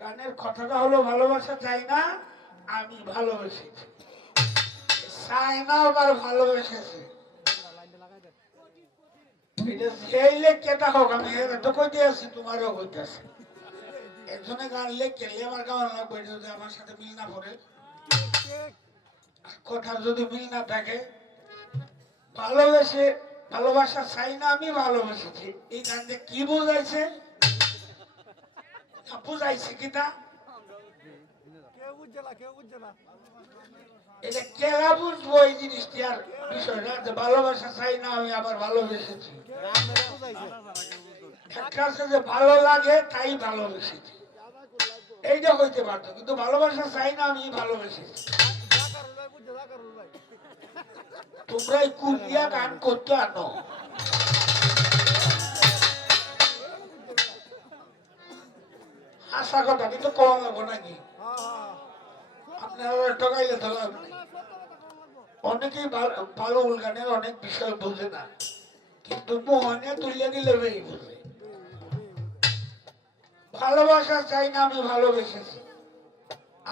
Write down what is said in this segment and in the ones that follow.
গানের কথাটা হলো ভালোবাসা চাই না, আমি ভালোবেসেছি। চাই না আবার ভালোবেসেছি। এটা সেই লেখকেটা হোক, আমি তো কইতে আছি, তোমারও কইতেছি। একজনে গান লেখকে আমার গাওয়া লাগবে, যদি আমার সাথে মিল না পড়ে, কথা যদি মিল না থাকে। ভালোবেসে ভালোবাসা চাই না, আমি ভালোবেসেছি, এই গান দিয়ে কি বুঝাইছে? বুঝাইছে কিনা এটা কেলা বুঝবো এই জিনিসটি। আর বিষয়টা যে ভালোবাসা চাই না, আমি আবার ভালোবেসেছি। একটা আছে যে ভালো লাগে তাই ভালোবেসেছি, এইটা হইতে পারতো, কিন্তু ভালোবাসা চাই না, আমি ভালোবেসেছি। তোমরাই কুলিয়া গান করতে আনো। আশা কথা কিন্তু কম লাগবো নাকি? আপনারা ঠকাইলে তো লাভ নেই। অনেকেই ভালো গানের অনেক বিষয় বোঝে না, কিন্তু মোহনে তুলে দিলে বেই বোঝে। ভালোবাসা চাই না, আমি ভালোবেসেছি।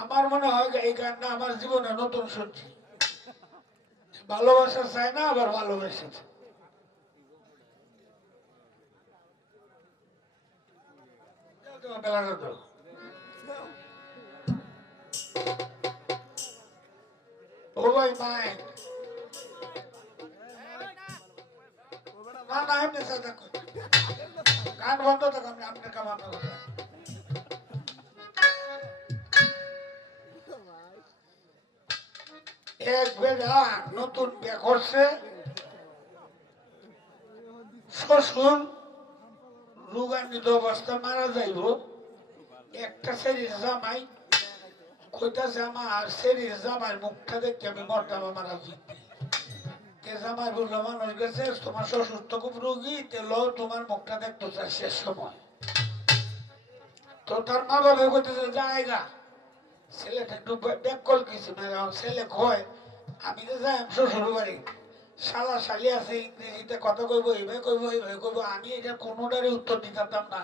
আমার মনে হয় এই গানটা আমার জীবনে নতুন শুনছি। ভালোবাসা চাই না, আবার ভালোবেসেছি। ও ভাই মাই না না, এমনি সাদা গান বন্ধ থাক, আমি আপনার কাম আপনার কথা। এক বেলা নতুন বিয়ে করছে, শ্বশুর রোগান্বিত অবস্থা মারা যাইব। একটা শরীর জামাই কইতাছে, আমার শরীর জামাই মুখটা দেখে আমি মরতাম, আমার জামাই বললো, মানুষ গেছে, তোমার শ্বশুর তো খুব রোগী, তেলো তোমার মুখটা দেখতো চাই শেষ সময়। তো তার মা বাবা কইতেছে, জায়গা ছেলেটা একটু ব্যাকল কিছু না, ছেলে কয় আমি তো যাই শ্বশুর বাড়ি, শালা শালি আছে, ইংরেজিতে কথা কইবো, এইভাবে কইবো, এইভাবে কইবো, আমি এটা কোনোটারই উত্তর দিতাম না।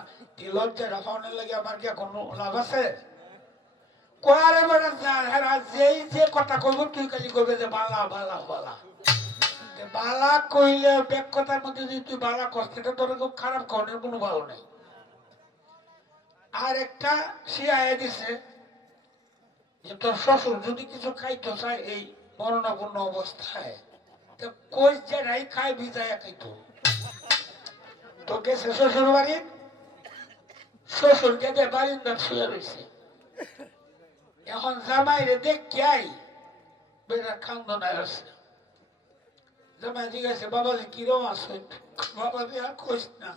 লজ্জাটা ফাউনের লাগে আমার কি কোনো লাভ আছে? কয়ারে বেড়া যেই যে কথা কইব, তুই খালি কইবে যে বালা বালা বালা। বালা কইলে ব্যাক কথার মধ্যে যদি তুই বালা কস, সেটা তোর খুব খারাপ কনের কোনো ভালো নেই। আর একটা শিয়ায় দিছে যে তোর শ্বশুর যদি কিছু খাইতো চায় এই মরণাপন্ন অবস্থায়, তো কই যেটাই খায় ভিজায় খাইতো। তো গেছে শ্বশুর বাড়ি, শ্বশুর গেছে বারিন্দার শুয়ে রয়েছে। এখন জামাইরে দেখ আই বেটা খান্দনায় আছে। জামাই জিজ্ঞাসা, বাবাজি কিরম আছো? বাবাজি আর কইস না,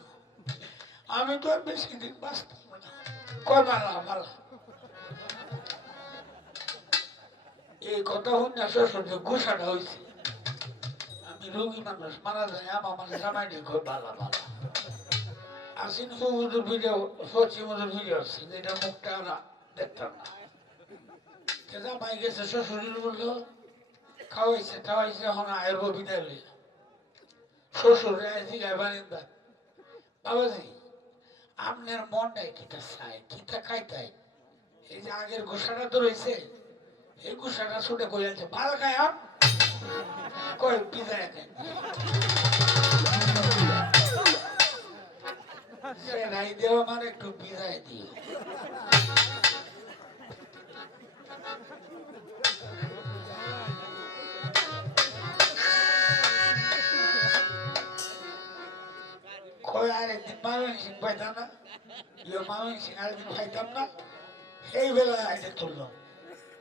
আমি তো আর বেশি দিন বাঁচতাম না। কয় বালা বালা। এই কথা শুনে শ্বশুর যে গুছাটা হয়েছে, আমি রোগী মানুষ, মারা যায়, আমার জামাই দিয়ে কয় বালা বালা। আসিন হুজুর ভিডিও, সচি মজুর ভিডিও আছে, যেটা মুখটা না দেখতাম না। জামাই গেছে, শ্বশুর বললো খাওয়াইছে খাওয়াইছে, এখন আয়ের বিদায় লই। শ্বশুর জিগায় বারিন্দা, বাবাজি আপনার মনটাই কিটা চায়, কিটা খাইতাই? এই যে আগের ঘোষাটা তো রয়েছে, এই ঘোষাটা ছুটে কই আছে, ভাল খায় কয় বিদায় দেন। সে নাই দেওয়া মানে একটু বিদায় দিও। কয় আরেকদিন ময়মনসিং পাইতাম না, ময়মনসিং আরেকদিন পাইতাম না, সেই বেলা আইসে তুললো।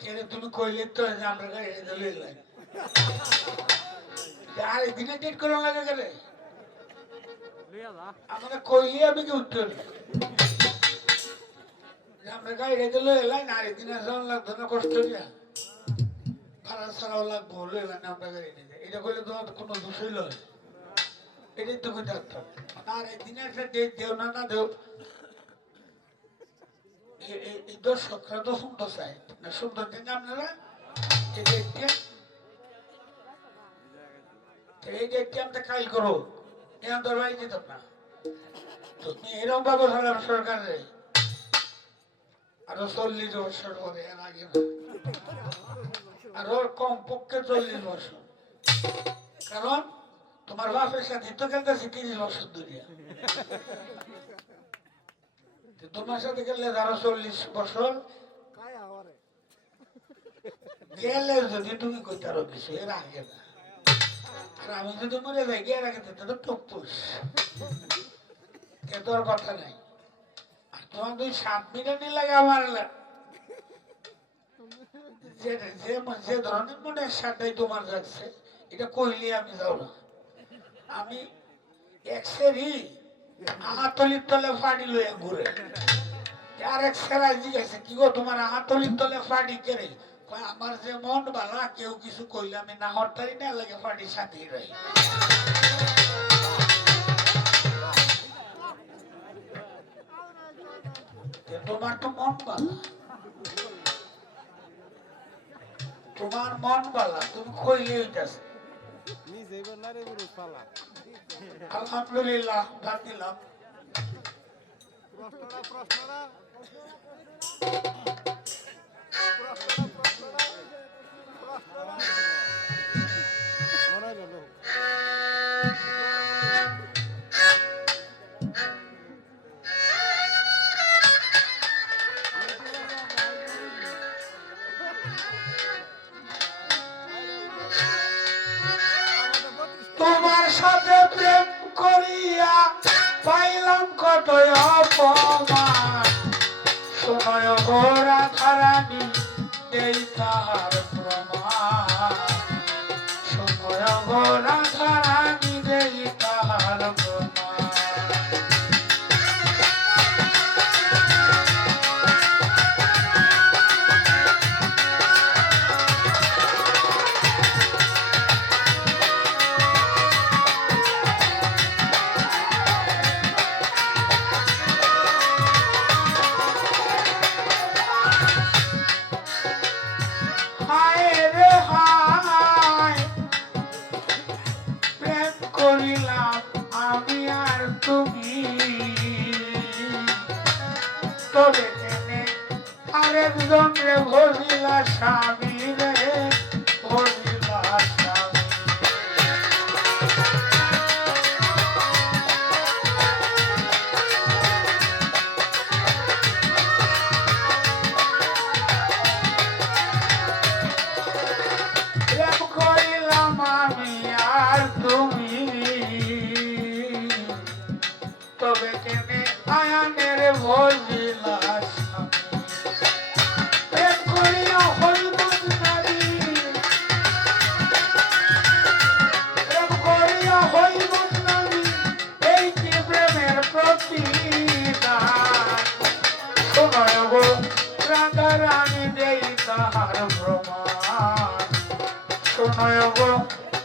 কেন তুমি কইলে তো আমরা গাড়ি লইলাম, আরেকদিনে ডেট করা লাগে গেলে আমরা কইলে আমি কি উত্তর আমরা গাড়ি রেখে লই এলাই না, আরেকদিন যাওয়ার লাগতো না, কষ্ট হইয়া ভাড়া ছাড়াও লাগবো, লইলাম না আমরা গাড়ি রেখে। এটা করলে তোমার কোনো দোষই লয়, এটাই তো কই থাকতাম। আর একদিনে একটা ডেট দেও না না দেও, এই দর্শকরা তো শুনতে চায় না, শুনতে চান আপনারা এই ডেটটা, এই ডেটটা আমরা কাইল করো, এখন তোর বাড়ি যেতাম না। তুমি এরকম ভাবে ভাবলাম সরকারে আরো 40 বছর পরে, এর আগে না, আরো কমপক্ষে 40 বছর। কারণ তোমার বাপের সাথে তো খেলতেছি 30 বছর ধরে, তোমার সাথে খেললে আরো 40 বছর গেলে যদি তুমি কইতে আরো কিছু, এর আগে না। আর আমি যদি মরে যাই এর আগে তো টুকপুস, কে তোর কথা নাই। আর তোমার 2-7 মিনিটই লাগে আমার যে ধরনের মনের সাথে তোমার যাচ্ছে, এটা কইলে আমি যাও না। আমি এক সেরি আহাতলির তলে ফাড়ি লয়ে ঘুরে, আর এক সেরাই জিজ্ঞাসা কি গো তোমার আহাতলির তলে ফাড়ি কেড়ে? আমার যে মন বালা, কেউ কিছু কইলে আমি না হরতারি না লাগে ফাড়ির সাথেই রই। তোমার তো মন বালা, তোমার মন বালা, তুমি কইলে হইতাছে। আলহামদুলিল্লাহ, বাদ দিলাম। তোমার সাথে প্রেম করিয়া পাইলাম কত অপমান, সময় গোরা ধারানি দেই তাহার প্রমাণ, সময় গোরা ধারানি দেই তাহার প্রমাণ। তবে কেনে আরেকজন রে ভজিলা স্বামী রে, ভজিলা স্বামী। প্রেম করিলাম আমি আর তুমি, তবে কেনে আয়ানের ভজিলা স্বামী। প্রেম করিয়া হইব নারী, প্রেম করিয়া হইব নারী, এই কি প্রেমের প্রতিদান। শোনায় গো রাধা রানী দেই তাহার প্রমাণ, শোনায় গো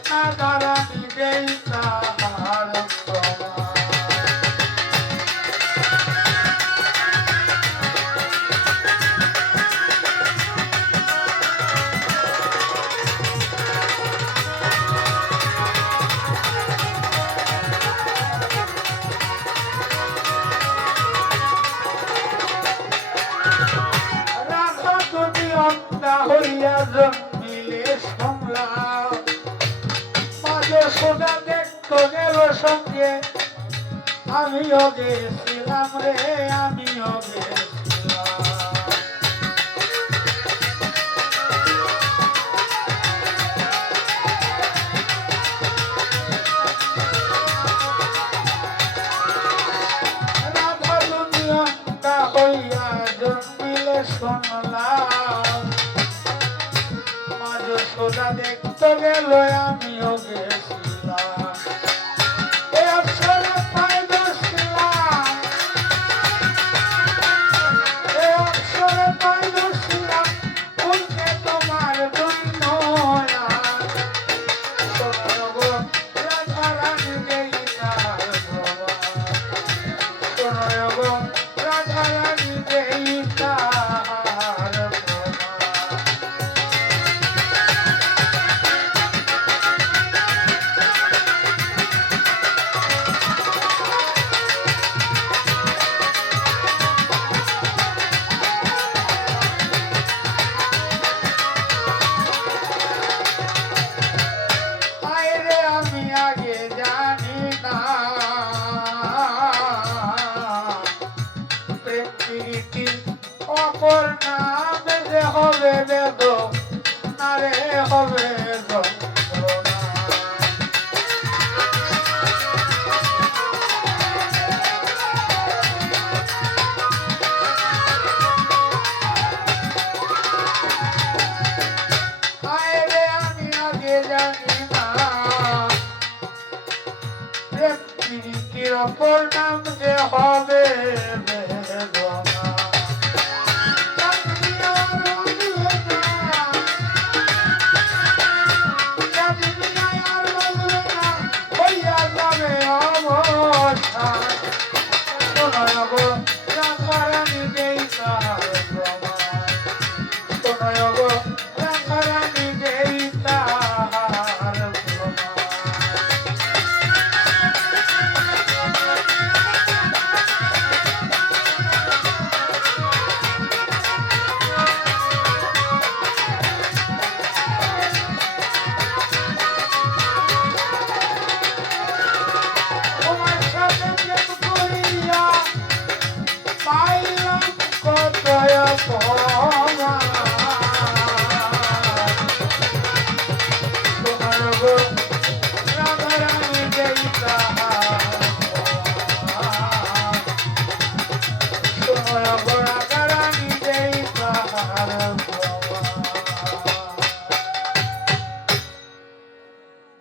রাধা রানী দেই তাহার প্রমাণ। রাধা তুমি অন্ধা হইয়া জন্মিলে শুনলাম, মাঝে সোজা দেখতো গেল সঙ্গে, আমিও গেছিলাম রে, আমিও গেছিলাম। রাধা তুমি অন্ধা হইয়া জন্মিলে শুনলাম, মাঝে সোজা দেখতো গেল, আমিও গেছিলাম। এ অক্ষরে পায় দোষিলাম, এ অক্ষরে পায় দোষিলাম, উল্টে তোমার দুই নয়ন। শোনো গো রাধা রানী দেই তাহার প্রমাণ, শোনো গো রাধা রানী দেই তাহার প্রমাণ। প্রেম প্রীতি অপর নাম যে হবে বেদ নারে হবে যন্ত্রণা। হায় রে আমি আগে জানি না প্রেম প্রীতির অপর নাম যে হবে